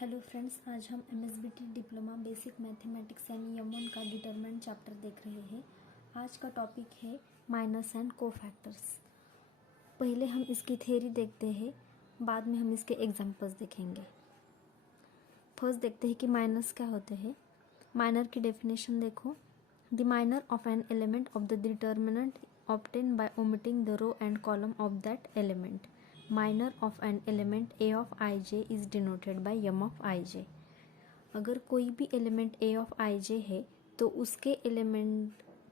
Hello friends, आज हम MSBT diploma basic mathematics यानी M1 का डिटरमिनेंट चैप्टर देख रहे हैं। आज का टॉपिक है माइनस एंड कोफैक्टर्स। पहले हम इसकी थ्योरी देखते हैं, बाद में हम इसके एग्जांपल्स देखेंगे। फर्स्ट देखते हैं कि माइनस क्या होते हैं। माइनर की डेफिनेशन देखो, the minor of an element of the determinant obtain by omitting the row and column of that element. Minor of an element A of ij is denoted by M of ij। अगर कोई भी element A of ij है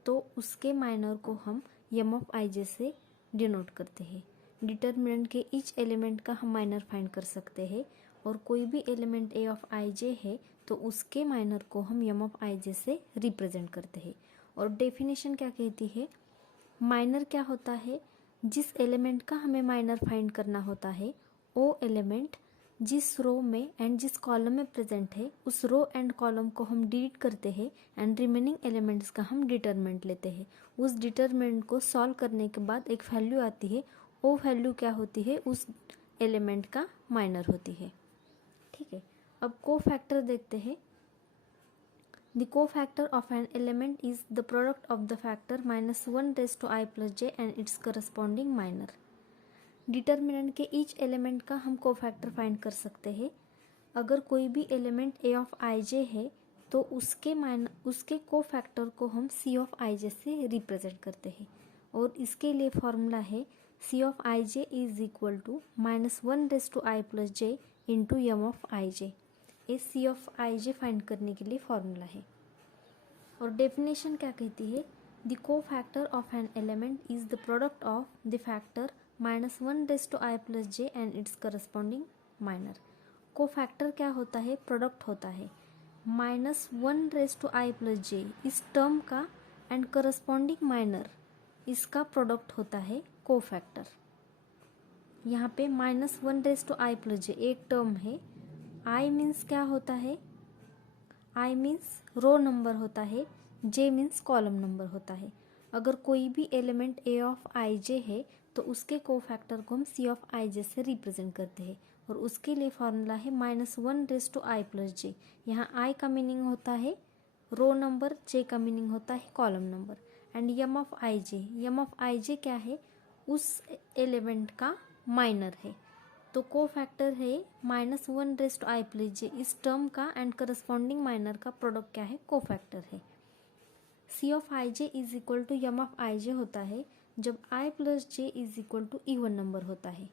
तो उसके minor को हम M of ij से denote करते हैं। डिटरमिनेंट के ईच एलिमेंट का हम माइनर फाइंड कर सकते हैं, और कोई भी एलिमेंट A of ij है तो उसके माइनर को हम M of ij से रिप्रेजेंट करते हैं। और डेफिनेशन क्या कहती है, माइनर क्या होता है, जिस एलिमेंट का हमें माइनर फाइंड करना होता है वो एलिमेंट जिस रो में एंड जिस कॉलम में प्रेजेंट है उस रो एंड कॉलम को हम डिलीट करते हैं एंड रिमेनिंग एलिमेंट्स का हम डिटरमिनेंट लेते हैं। उस डिटरमिनेंट को सॉल्व करने के बाद एक वैल्यू आती है, वो वैल्यू क्या होती है, उस एलिमेंट का माइनर होती है। ठीक है, अब कोफैक्टर देखते हैं। The cofactor of an element is the product of the factor minus 1 raised to I plus j and its corresponding minor। Determinant के ईच एलिमेंट का हम कोफैक्टर फाइंड कर सकते हैं। अगर कोई भी एलिमेंट A of ij है तो उसके कोफैक्टर को हम C of ij से रिप्रेजेंट करते हैं, और इसके लिए फॉर्मूला है C of ij is equal to minus 1 raise to I plus j into M of ij। ये C of ij फाइंड करने के लिए फॉर्मूला है। और डेफिनेशन क्या कहती है, the cofactor of an element is the product of the factor minus 1 raise to I plus j and its corresponding minor. Cofactor क्या होता है, प्रोडक्ट होता है minus 1 raise to I plus j इस टर्म का एंड करस्पॉन्डिंग माइनर इसका product होता है कोफैक्टर। यहाँ पे minus 1 raise to I plus j एक टर्म है। I मीन्स क्या होता है, I मीन्स रो नंबर होता है, J मीन्स कॉलम नंबर होता है। अगर कोई भी एलिमेंट A ऑफ ij है तो उसके कोफैक्टर को हम C ऑफ ij से रिप्रेजेंट करते हैं, और उसके लिए फॉर्मूला है minus 1 raise to I plus j। यहाँ I का मीनिंग होता है रो नंबर, J का मीनिंग होता है column number, and M of ij क्या है, उस एलिमेंट का माइनर है। तो कोफैक्टर है minus 1 raise to I plus j इस टर्म का एंड करस्पॉन्डिंग माइनर का प्रोडक्ट क्या है, कोफैक्टर है। C of ij is equal to M of ij होता है जब I plus j is equal to even number होता है,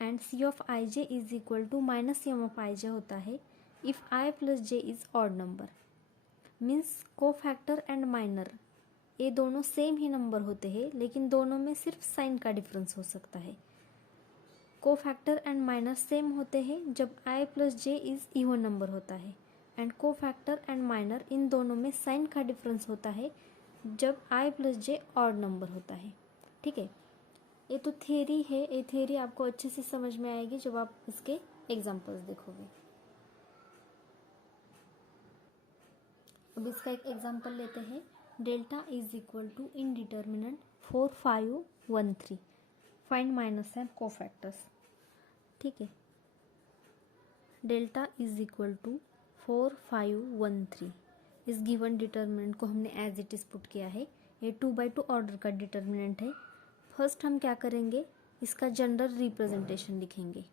and C of ij is equal to minus M of ij होता है if I plus j is odd number. Means cofactor and minor ये दोनों same ही number होते हैं, लेकिन दोनों में सिर्फ साइन का डिफरेंस हो सकता है। कोफैक्टर एंड माइनर सेम होते हैं जब I plus j is even number होता है, एंड कोफैक्टर एंड माइनर इन दोनों में साइन का डिफरेंस होता है जब I plus j odd number होता है। ठीक है, ये तो थ्योरी है, ये थ्योरी आपको अच्छे से समझ में आएगी जब आप इसके एग्जांपल्स देखोगे। अब इसका एक एग्जांपल लेते हैं। Delta is equal to in determinant 4 5 1 3 find minus and cofactors. ठीक है, डेल्टा इज इक्वल टू 4 5 1 3 इस गिवन डिटर्मिनेंट को हमने एज इट इज पुट किया है। ये 2/2 ऑर्डर का डिटर्मिनेंट है। फर्स्ट हम क्या करेंगे, इसका जनरल रिप्रेजेंटेशन लिखेंगे।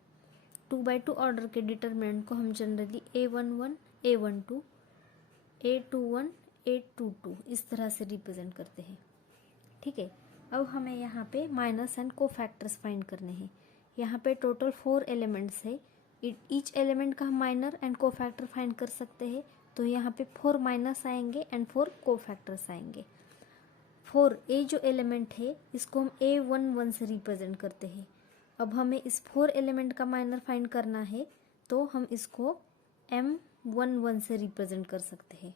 2/2 ऑर्डर के डिटर्मिनेंट को हम generally A11 A12 A21 A22 इस तरह से रिप्रेजेंट करते हैं। ठीक है, अब हमें यहाँ पे माइनस एंड कोफैक्टर्स फाइंड करने हैं। यहाँ पे टोटल 4 एलिमेंट्स है, ईच एलिमेंट का हम माइनर एंड कोफैक्टर फाइंड कर सकते हैं। तो यहाँ पे 4 माइनस आएंगे एंड 4 कोफैक्टर्स आएंगे। 4 ए जो एलिमेंट है इसको हम A11 से रिप्रेजेंट करते हैं। अब हमें इस 4 एलिमेंट का माइनर फाइंड करना है तो हम इसको M11 से रिप्रेजेंट कर सकते हैं।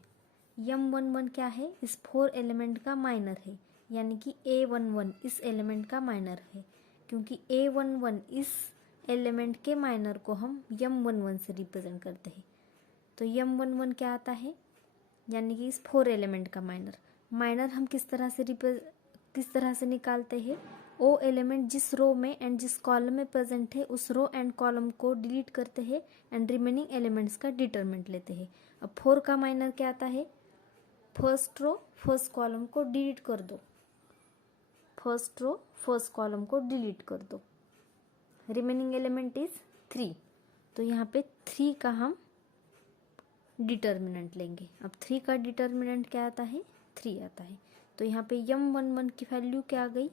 M11 क्या है, इस 4 एलिमेंट का माइनर है, यानी कि A11 इस एलिमेंट का माइनर है, क्योंकि A11 इस एलिमेंट के माइनर को हम M11 से रिप्रेजेंट करते हैं। तो M11 क्या आता है, यानी कि इस 4 एलिमेंट का माइनर हम किस तरह से निकालते हैं, ओ एलिमेंट जिस रो में एंड जिस कॉलम में प्रेजेंट है उस रो एंड कॉलम को डिलीट करते हैं एंड रिमेनिंग एलिमेंट्स का डिटरमिनेंट लेते हैं। अब 4 का माइनर क्या आता है, फर्स्ट रो फर्स्ट कॉलम को डिलीट कर दो, फर्स्ट रो फर्स्ट कॉलम को डिलीट कर दो, रिमेनिंग एलिमेंट इज 3। तो यहाँ पे 3 का हम डिटर्मिनेंट लेंगे। अब 3 का डिटर्मिनेंट क्या आता है, 3 आता है। तो यहाँ पे m11 की वैल्यू क्या आ गई,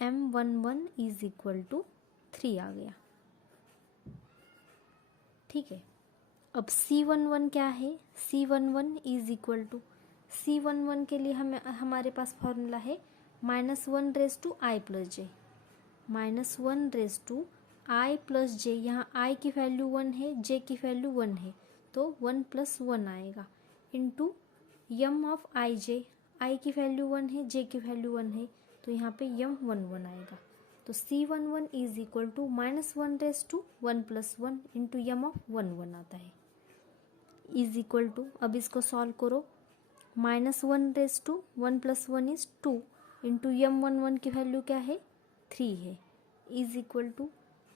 m11 इज इक्वल टू 3 आ गया। ठीक है, अब c11 क्या है, c11 is equal to, c11 के लिए हमारे पास फॉर्मूला है -1 raise to I plus J, -1 raise to I plus J. यहाँ आई की वैल्यू 1 है, जे की वैल्यू 1 है, तो 1 + 1 आएगा इंटू यम ऑफ आई जे, आई की वैल्यू 1 है, जे की वैल्यू 1 है, तो यहाँ पे m11 आएगा। तो c11 is equal to -1 raise to 1 + 1 into M of 1 आता है, इज इक्वल टू, अब इसको सॉल्व करो, -1 raise to 1 + 1 is 2 into m11 की वैल्यू क्या है, 3 है, is equal to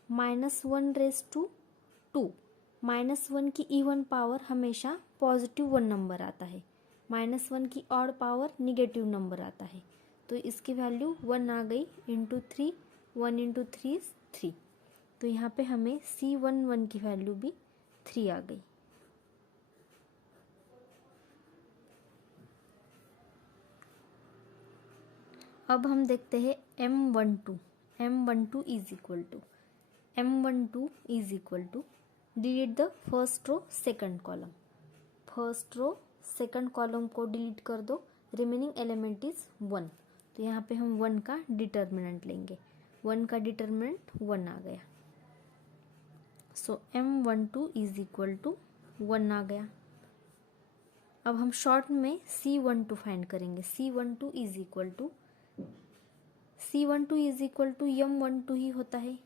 -1 raise to 2। -1 की इवन पावर हमेशा पॉजिटिव 1 नंबर आता है, -1 की ऑड पावर निगेटिव नंबर आता है, तो इसकी वैल्यू 1 आ गई इंटू 3, 1 इंटू 3 इज 3। तो यहाँ पे हमें c11 की वैल्यू भी 3 आ गई। अब हम देखते हैं m12, m12 is equal to, m12 is equal to, delete the first row second column, first row second column को डिलीट कर दो, रिमेनिंग एलिमेंट इज 1। तो यहाँ पे हम 1 का डिटर्मिनेंट लेंगे, 1 का डिटर्मिनेंट 1 आ गया। So m12 is equal to 1 आ गया। अब हम शॉर्ट में c12 फाइंड करेंगे, c12 is equal to, c12 is equal to m12 ही होता है,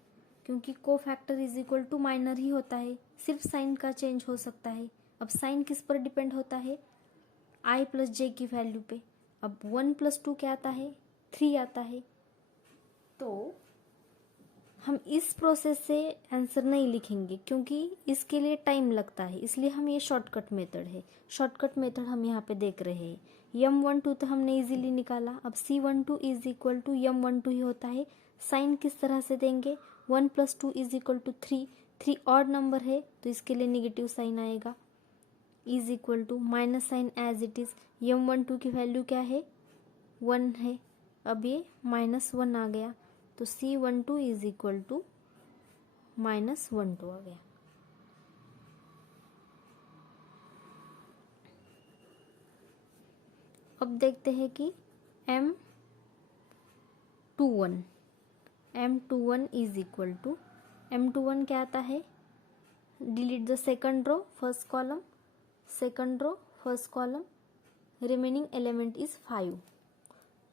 क्योंकि cofactor is equal to minor ही होता है, सिर्फ साइन का चेंज हो सकता है। अब साइन किस पर डिपेंड होता है, आई प्लस जे की वैल्यू पे। अब 1 + 2 क्या आता है, 3 आता है। तो हम इस प्रोसेस से आंसर नहीं लिखेंगे क्योंकि इसके लिए टाइम लगता है, इसलिए हम ये शॉर्टकट मेथड है, शॉर्टकट मेथड हम यहाँ पे देख रहे हैं। m12 तो हमने इजीली निकाला। अब c12 is equal to m12 ही होता है। साइन किस तरह से देंगे, 1 + 2 is equal to 3, 3 odd number है तो इसके लिए नेगेटिव साइन आएगा, is equal to minus sign as it is. m12 की वैल्यू क्या है, 1 है, अब ये -1 आ गया, तो c12 इज इक्वल टू -12 आ गया। अब देखते हैं कि m21 is equal to, m21 क्या आता है, delete the second row first column, second row first column, remaining element is 5।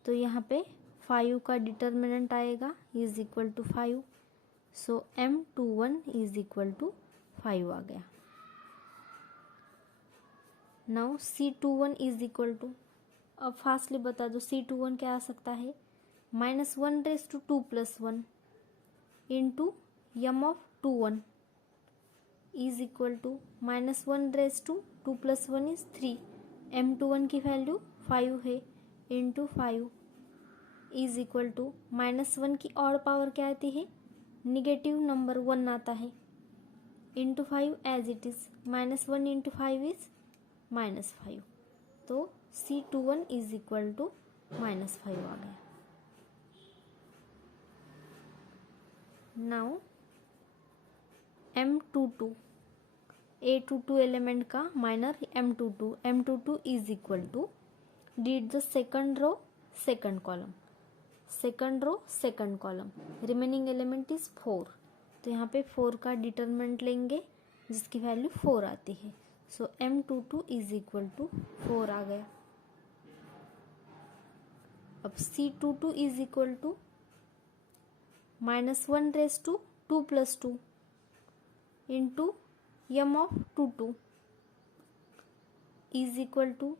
तो यहाँ पे 5 का डिटर्मिनेंट आएगा, is equal to 5। So m21 is equal to 5 आ गया। Now c21 is equal to, अब फास्टली बता दो c21 क्या आ सकता है, -1 raise to 2 + 1 into M of 21 is equal to -1 raise to 2 + 1 is 3, m21 की वैल्यू 5 है, इंटू 5 इज इक्वल टू -1 की और पावर क्या आती है, निगेटिव नंबर 1 आता है, into 5 as it is, -1 into 5 is -5। तो c21 इज इक्वल टू -5 आ गया। नाउ m22, a22 एलिमेंट का minor m22 is equal to, delete the second row second column, second row second column, remaining element is 4। तो यहाँ पे 4 का determinant लेंगे जिसकी वैल्यू 4 आती है। So m22 is equal to 4 आ गया। अब c22 is equal to -1 raise to 2 + 2 into M of 22 is equal to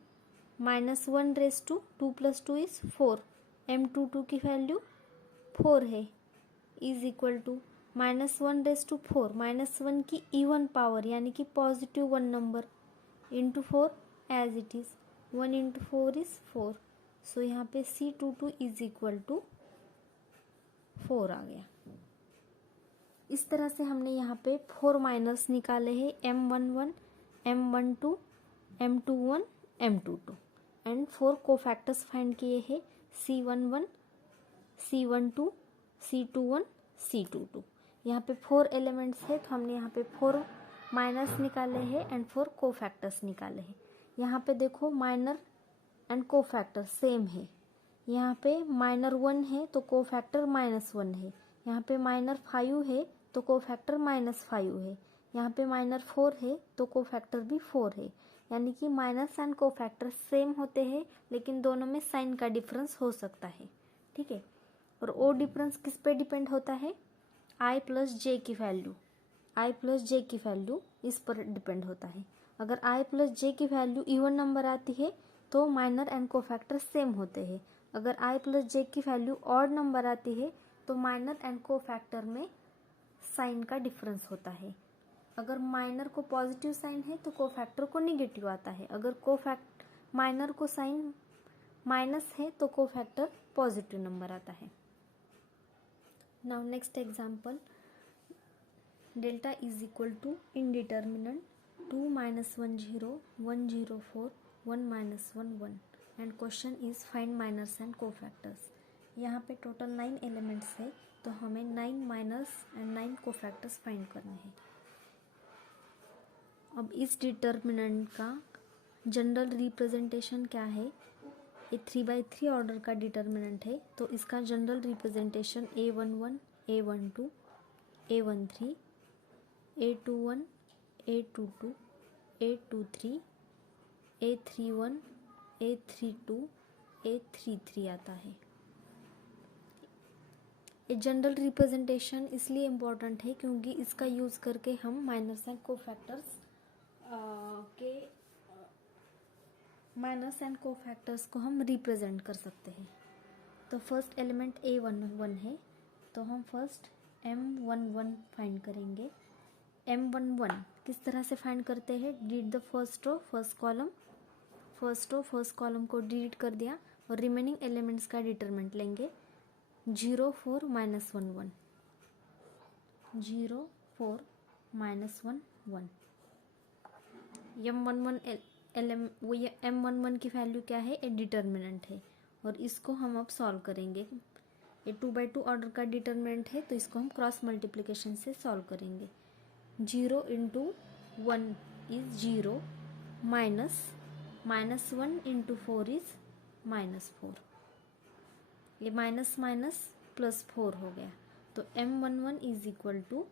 -1 raise to 2 + 2 is 4, m22 की वैल्यू 4 है इज इक्वल टू -1/4 -1 की इवन पावर यानी कि positive 1 number into 4 as it is 1 into 4 is 4. So यहाँ पे C22 is equal to 4 आ गया. इस तरह से हमने यहाँ पे 4 माइनस निकाले हैं M11, M12, M21, M22 and 4 cofactors find किए हैं C11, C12, C21, C22. यहाँ पे 4 एलिमेंट्स है तो हमने यहाँ पे 4 माइनस निकाले हैं एंड 4 कोफैक्टर्स निकाले हैं. यहाँ पे देखो माइनर एंड कोफैक्टर सेम है. यहाँ पे माइनर 1 है तो कोफैक्टर -1 है. यहाँ पे माइनर 5 है तो कोफैक्टर -5 है. यहाँ पे माइनर 4 है तो कोफैक्टर भी 4 है. यानी कि माइनस एंड कोफैक्टर सेम होते हैं लेकिन दोनों में साइन का डिफरेंस हो सकता है. ठीक है. और वो डिफरेंस किस पे डिपेंड होता है? i प्लस जे की वैल्यू. i प्लस जे की वैल्यू इस पर डिपेंड होता है. अगर i प्लस जे की वैल्यू इवन नंबर आती है तो माइनर एंड कोफैक्टर सेम होते हैं. अगर i प्लस जे की वैल्यू ऑड नंबर आती है तो माइनर एंड कोफैक्टर में साइन का डिफरेंस होता है. अगर माइनर को पॉजिटिव साइन है तो कोफैक्टर को नेगेटिव आता है. अगर माइनर को साइन माइनस है तो कोफैक्टर पॉजिटिव नंबर आता है. Now next example, delta is equal to in determinant 2 -1 0 1 0 4 1 -1 1 and question is find minors and cofactors. यहाँ पे टोटल 9 एलिमेंट्स है तो हमें 9 माइनर्स एंड 9 कोफैक्टर्स फाइंड करने हैं. अब इस डिटर्मिनेंट का जनरल रिप्रेजेंटेशन क्या है? ये 3/3 ऑर्डर का डिटर्मिनेंट है तो इसका general representation A11, A12, A13, A21, A22, A23, A31, A32, A33 आता है. ये जनरल रिप्रेजेंटेशन इसलिए इम्पोर्टेंट है क्योंकि इसका यूज़ करके हम माइनर्स एंड कोफैक्टर्स को हम रिप्रेजेंट कर सकते हैं. तो फर्स्ट एलिमेंट A11 है तो हम फर्स्ट M11 फाइंड करेंगे. M11 किस तरह से फाइंड करते हैं? Delete the first row first column को डिलीट कर दिया और रिमेनिंग एलिमेंट्स का डिटरमिनेंट लेंगे. 0 4 -1 1 0 4 -1 1. M11 की वैल्यू क्या है? ए डिटर्मिनेंट है और इसको हम अब सॉल्व करेंगे. ये 2/2 ऑर्डर का डिटर्मिनेंट है तो इसको हम क्रॉस मल्टीप्लिकेशन से सॉल्व करेंगे. 0 इंटू 1 इज 0 -1 इंटू 4 इज -4. ये माइनस माइनस प्लस 4 हो गया तो M11 इज इक्वल टू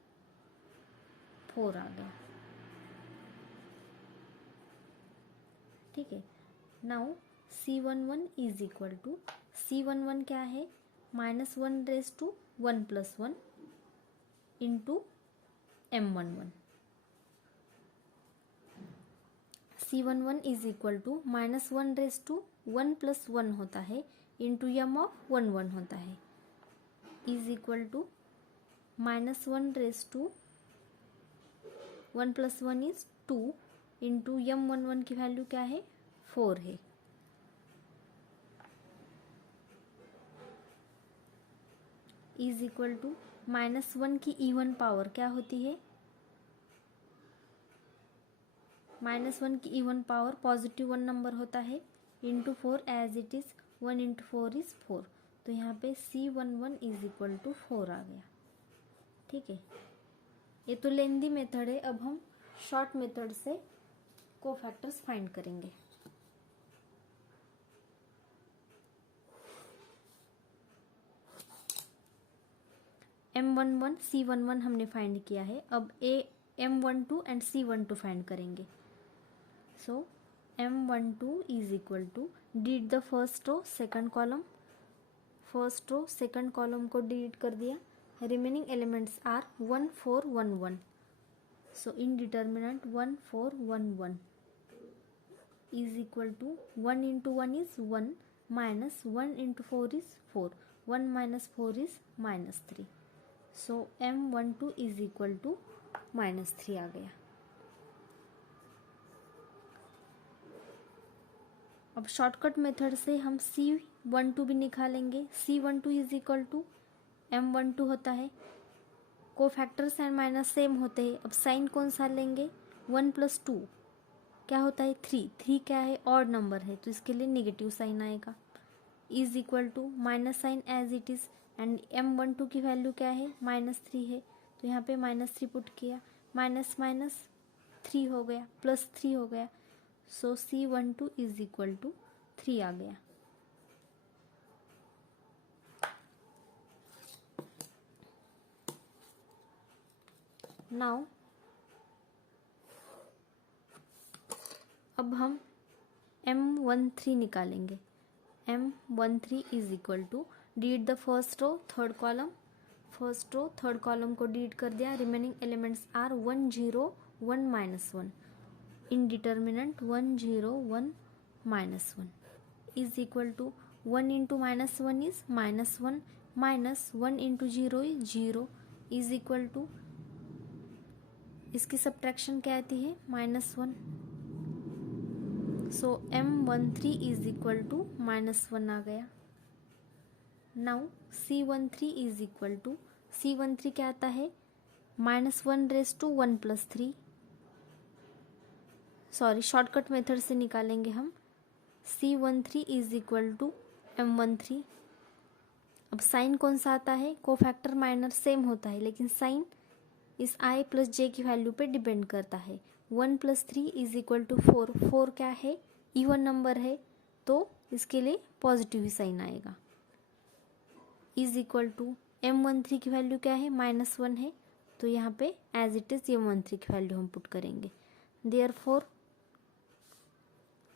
4 आ गया. ठीक है. Now C11 is equal to C11 क्या है? -1/1 + 1 into M11. C11 is equal to -1/1 + 1 होता है इंटू M11 होता है is equal to -1/1 + 1 is 2 into M11 की वैल्यू क्या है? 4 है. इज इक्वल टू -1 की इवन पावर क्या होती है? -1 की इवन पावर पॉजिटिव 1 नंबर होता है into 4 as it is 1 into 4 is 4. तो यहाँ पे C11 इज इक्वल टू 4 आ गया. ठीक है. ये तो लेंदी मेथड है. अब हम शॉर्ट मेथड से कोफैक्टर्स फाइंड करेंगे. M11 C11 हमने फाइंड किया है. अब M12 एंड C12 फाइंड करेंगे. So M12 is equal to delete the first row second column को डिलीट कर दिया. Remaining elements are 1 4 1 1. So in determinant 1 4 1 1 is equal to 1 into 1 is 1 -1 into 4 is 4. 1 minus 4 is minus 3. So M12 is equal to minus 3 आ गया. अब shortcut method से हम C12 भी निकालेंगे. C12 is equal to M12 होता है. कोफैक्टर साइन माइनस सेम होते हैं. अब साइन कौन सा लेंगे? 1 प्लस 2 क्या होता है? 3. 3 क्या है? ऑड नंबर है, तो इसके लिए नेगेटिव साइन आएगा. Is equal to minus sign as it is, and M12 की वैल्यू क्या है? -3 है, तो यहाँ पे -3 पुट किया. माइनस माइनस 3 हो गया, प्लस 3 हो गया. So C12 is equal to 3 आ गया. नाउ अब हम M13 निकालेंगे. M13 is equal to, delete the first row third column. First row third column को डिलीट कर दिया. Remaining elements are 1 0 1 -1. In determinant 1 0 1 -1 is equal to 1 into -1 is -1 minus 1 into 0 is 0 is equal to, इसकी subtraction क्या आती है? -1. सो M13 is equal to -1 आ गया. Now C13 is equal to, C13 क्या आता है? -1 raise to 1 + 3. Sorry, shortcut method से निकालेंगे हम. C13 is equal to M13. अब साइन कौन सा आता है? कोफैक्टर माइनर सेम होता है, लेकिन साइन इस I + J की वैल्यू पे डिपेंड करता है. 1 + 3 इज इक्वल टू 4. 4 क्या है? इवन नंबर है, तो इसके लिए पॉजिटिव ही साइन आएगा. इज इक्वल टू M13 की वैल्यू क्या है? -1 है, तो यहाँ पे एज इट इज़ M13 की वैल्यू हम पुट करेंगे. Therefore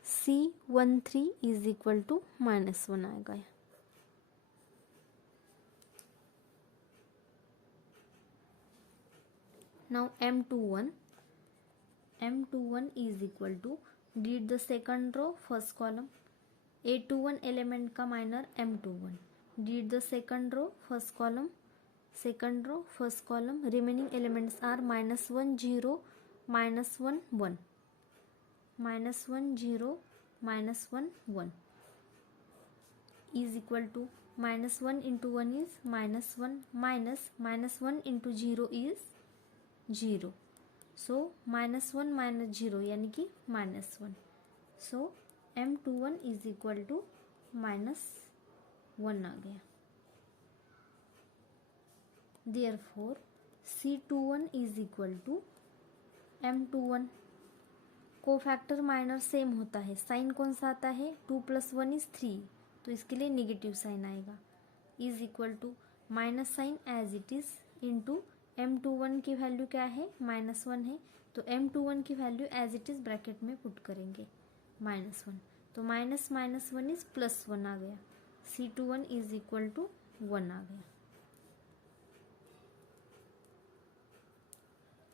C13 is equal to -1 आएगा. Now M21 is equal to, delete the second row first column. A21 element का minor M21. Delete the second row first column. Second row first column. Remaining elements are -1 0 -1 1 -1 0 -1 1 is equal to, -1 into 1 is -1 minus -1 into 0 is 0. So -1 - 0 यानी कि -1. So M21 is equal to -1 आ गया. Therefore C21 is equal to M21. Cofactor minor same होता है. Sign कौन सा आता है? 2 + 1 इज 3, तो इसके लिए नेगेटिव साइन आएगा. Is equal to minus sign as it is into M21 की वैल्यू क्या है? -1 है, तो M21 की value as it is bracket में पुट करेंगे -1. तो माइनस -1 इज +1 आ गया. C21 इज इक्वल टू 1 आ गया.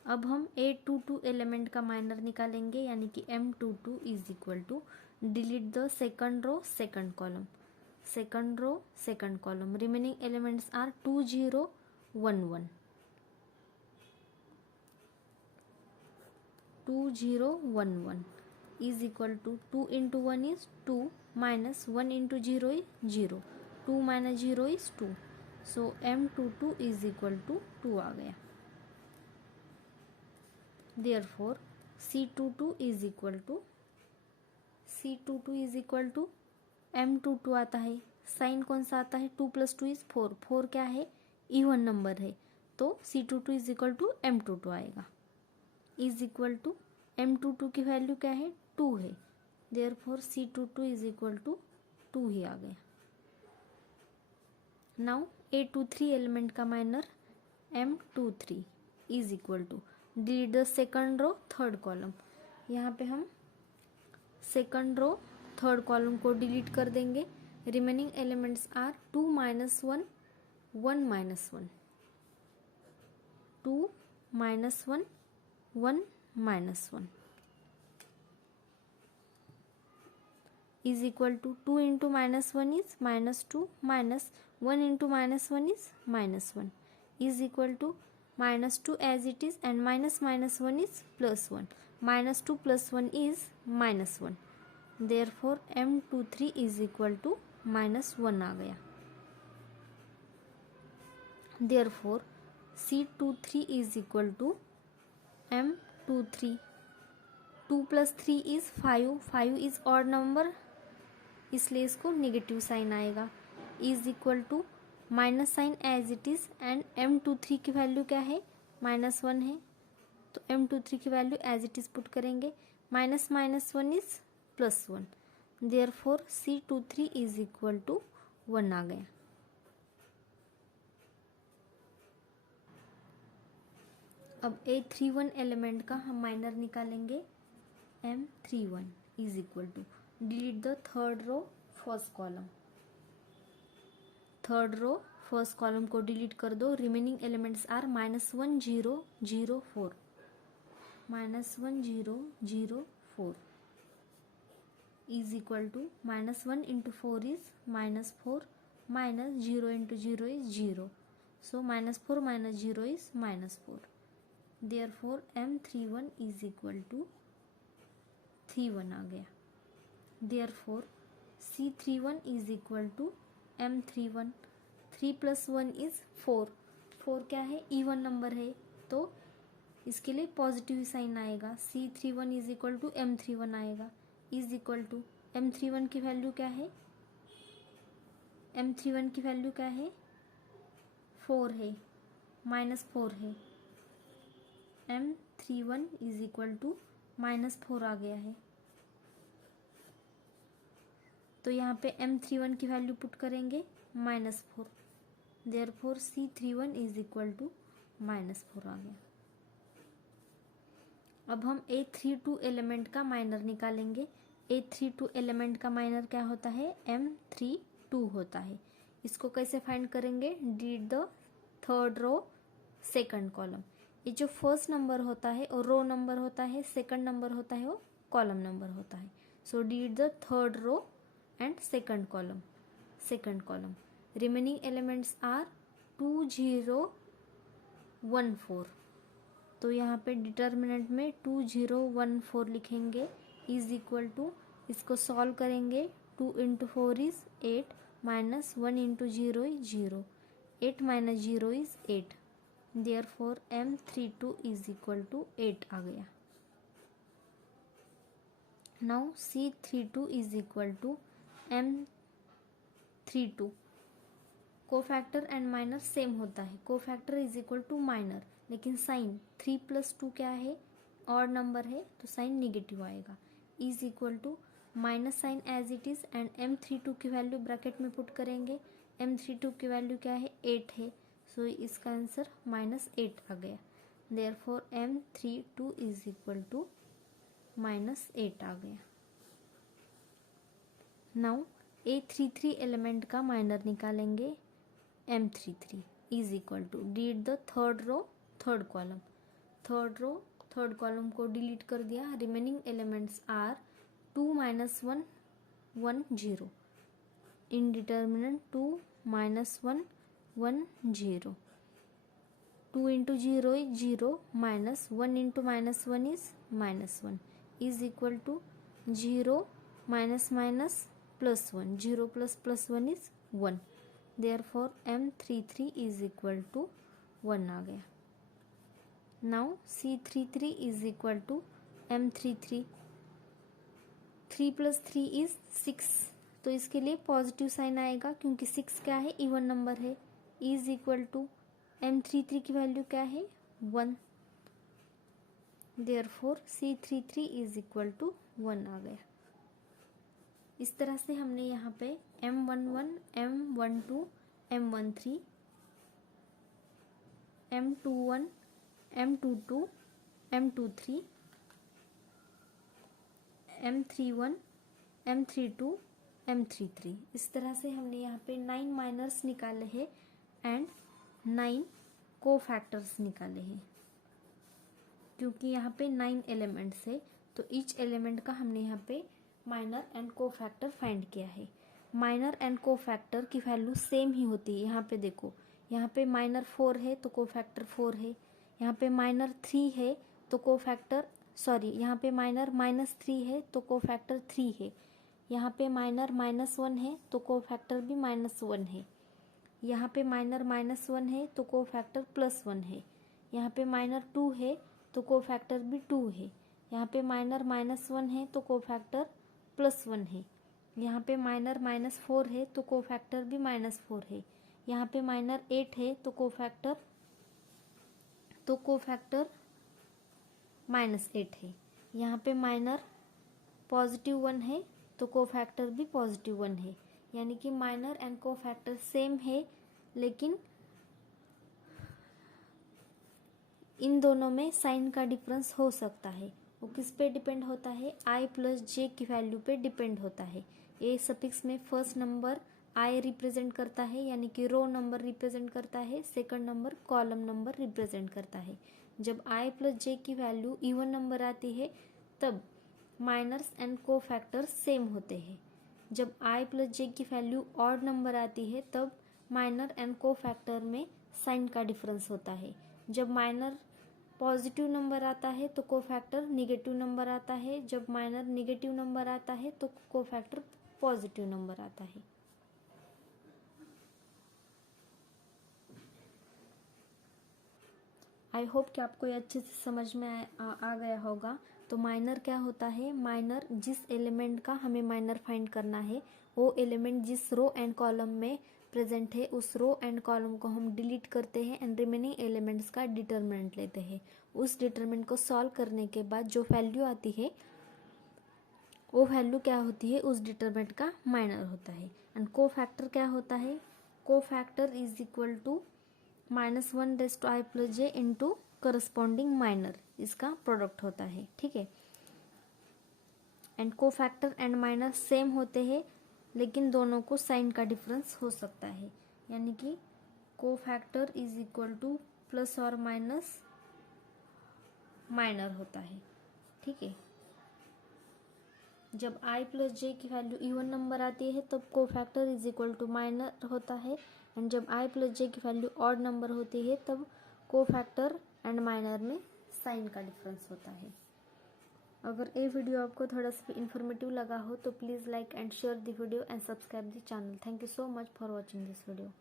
अब हम A22 एलिमेंट का माइनर निकालेंगे, यानी कि M22 is equal to, delete the second row second column. Second row second column. Remaining elements are 2 0 1 1. 2 0 1 1 is equal to 2 into 1 is 2 minus 1 into 0 is 0. 2 minus 0 is 2. So M22 is equal to 2 आ गया. Therefore C22 is equal to M22 आता है. Sign कौन सा आता है? 2 + 2 is 4. 4 क्या है? Even number है, तो C22 is equal to M22 आएगा. इज इक्वल टू M22 की वैल्यू क्या है? 2 है. Therefore C22 is equal to 2 ही आ गया. नाउ A23 एलिमेंट का minor M23 is equal to, delete the second row third column. यहाँ पे हम सेकंड रो थर्ड कॉलम को डिलीट कर देंगे. Remaining elements are 2 - 1 1 -1. 2 - 1 1 -1 is equal to 2 into -1 is -2 minus 1 into -1 is -1 is equal to -2 as it is, and minus -1 is +1. -2 + 1 is -1. Therefore M23 is equal to -1 आ गया. Therefore C23 is equal to M23. 2 + 3 is 5. 5 is odd number, इसलिए इसको negative sign आएगा. Is equal to minus sign as it is, and M23 की value क्या है, -1 है, तो M23 की value as it is put करेंगे. -1 is +1. Therefore C23 is equal to 1 आ गया. अब A31 एलिमेंट का हम माइनर निकालेंगे. M31 is equal to, delete the third row first column. Third row first column को डिलीट कर दो. Remaining elements are -1 0 0 4. -1 0 0 4 is equal to -1 into 4 is -4, -0 into 0 is 0. So -4 - 0 is -4. Therefore M31 is equal to 31 आ गया. Therefore C31 is equal to M31. 3 + 1 is 4. 4 क्या है, even number है, तो इसके लिए पॉजिटिव साइन आएगा. C31 is equal to M31 आएगा. Is equal to M31 की वैल्यू क्या है, M31 की वैल्यू क्या है, 4 है, -4 है. M31 इज इक्वल टू -4 आ गया है. तो यहाँ पे M31 की वैल्यू पुट करेंगे -4. Therefore C31 is equal to -4 आ गया. अब हम A32 एलिमेंट का माइनर निकालेंगे. A32 एलिमेंट का माइनर क्या होता है, M32 होता है. इसको कैसे फाइंड करेंगे, delete the third row second column. ये जो फर्स्ट नंबर होता है और रो नंबर होता है, सेकंड नंबर होता है वो कॉलम नंबर होता है. So delete the third row and second column. Remaining elements are 2 0 1 4. तो यहाँ पे डिटर्मिनेंट में 2 0 1 4 लिखेंगे. इज इक्वल टू, इसको सॉल्व करेंगे. 2 into 4 is 8, -1 into 0 is 0. 8 - 0 is 8. Therefore M32 is equal to 8 आ गया. Now C32 is equal to M32. Cofactor and minor same होता है. Cofactor is equal to minor, लेकिन साइन 3 + 2 क्या है, ऑड नंबर है, तो साइन नेगेटिव आएगा. Is equal to minus sign as it is, and M32 की वैल्यू ब्रैकेट में पुट करेंगे. M32 की वैल्यू क्या है, 8 है, सो इसका आंसर -8 आ गया. Therefore M32 is equal to -8 आ गया. नाउ A33 एलिमेंट का माइनर निकालेंगे. M33 is equal to, delete the third row third column. Third row third column को डिलीट कर दिया. Remaining elements are 2 - 1 1 0. Indeterminant 2 - 1 1 0. 2 into 0 is 0, -1 into -1 is -1. Is equal to 0 minus +1. 0 + 1 is 1. Therefore M33 is equal to 1 आ गया. Now C33 is equal to M33. 3 + 3 is 6. तो इसके लिए positive sign आएगा, क्योंकि 6 क्या है, इवन नंबर है. इज इक्वल टू M33 की वैल्यू क्या है, 1. Therefore C33 is equal to 1 आ गया. इस तरह से हमने यहाँ पे M11, M12, M13, M21, M22, M23, M31, M32, M33, इस तरह से हमने यहाँ पे 9 माइनर्स निकाले हैं एंड 9 कोफैक्टर्स निकाले हैं. क्योंकि यहाँ पे 9 एलिमेंट्स है, तो ईच एलिमेंट का हमने यहाँ पे माइनर एंड कोफैक्टर फाइंड किया है. माइनर एंड कोफैक्टर की वैल्यू सेम ही होती है। यहाँ पे देखो, यहाँ पे माइनर 4 है तो कोफैक्टर 4 है, यहाँ पे माइनर 3 है तो कोफैक्टर यहाँ पे माइनर -3 है तो कोफैक्टर 3 है, यहाँ पे माइनर -1 है तो कोफैक्टर भी -1 है, यहाँ पे माइनर -1 है तो कोफैक्टर +1 है, यहाँ पे माइनर 2 है तो कोफैक्टर भी 2 है, यहाँ पे माइनर -1 है तो कोफैक्टर +1 है, यहाँ पे माइनर -4 है तो कोफैक्टर भी -4 है, यहाँ पे माइनर 8 है तो कोफैक्टर -8 है, यहाँ पे माइनर +1 है तो कोफैक्टर भी +1 है। यानी कि माइनर एंड कोफैक्टर सेम है, लेकिन इन दोनों में साइन का डिफरेंस हो सकता है। वो किस पे डिपेंड होता है? i + j की वैल्यू पे डिपेंड होता है। ए सफिक्स में फर्स्ट नंबर i रिप्रेजेंट करता है, यानी कि रो नंबर रिप्रेजेंट करता है, second number column number represent करता है। जब i + j की वैल्यू इवन नंबर आती है तब माइनर्स एंड कोफैक्टर सेम होते हैं। जब i + j की वैल्यू ऑड नंबर आती है तब माइनर एंड कोफैक्टर में साइन का डिफरेंस होता है। जब माइनर पॉजिटिव नंबर आता है तो कोफैक्टर निगेटिव नंबर आता है, जब माइनर निगेटिव नंबर आता है तो कोफैक्टर पॉजिटिव नंबर आता है। आई होप कि आपको ये अच्छे से समझ में आ गया होगा। तो माइनर क्या होता है? माइनर जिस एलिमेंट का हमें माइनर फाइंड करना है, वो एलिमेंट जिस रो एंड कॉलम में प्रेजेंट है उस रो एंड कॉलम को हम डिलीट करते हैं एंड रिमेनिंग एलिमेंट्स का डिटरमिनेंट लेते हैं। उस डिटरमिनेंट को सॉल्व करने के बाद जो वैल्यू आती है वो वैल्यू क्या होती है? उस डिटरमिनेंट का माइनर होता है। एंड कोफैक्टर क्या होता है? Cofactor is equal to -1i + j into corresponding minor, इसका प्रोडक्ट होता है। ठीक है। And cofactor and minor same होते हैं, लेकिन दोनों को साइन का डिफरेंस हो सकता है। यानी कि cofactor is equal to plus और माइनस माइनर होता है। ठीक है। जब i + j की वैल्यू इवन नंबर आती है तब cofactor is equal to minor होता है, एंड जब i + j की वैल्यू ऑड नंबर होती है तब कोफैक्टर एंड माइनर में साइन का डिफरेंस होता है। अगर ये वीडियो आपको थोड़ा सा इन्फॉर्मेटिव लगा हो तो please like and share the video and subscribe the channel. Thank you so much for watching this video.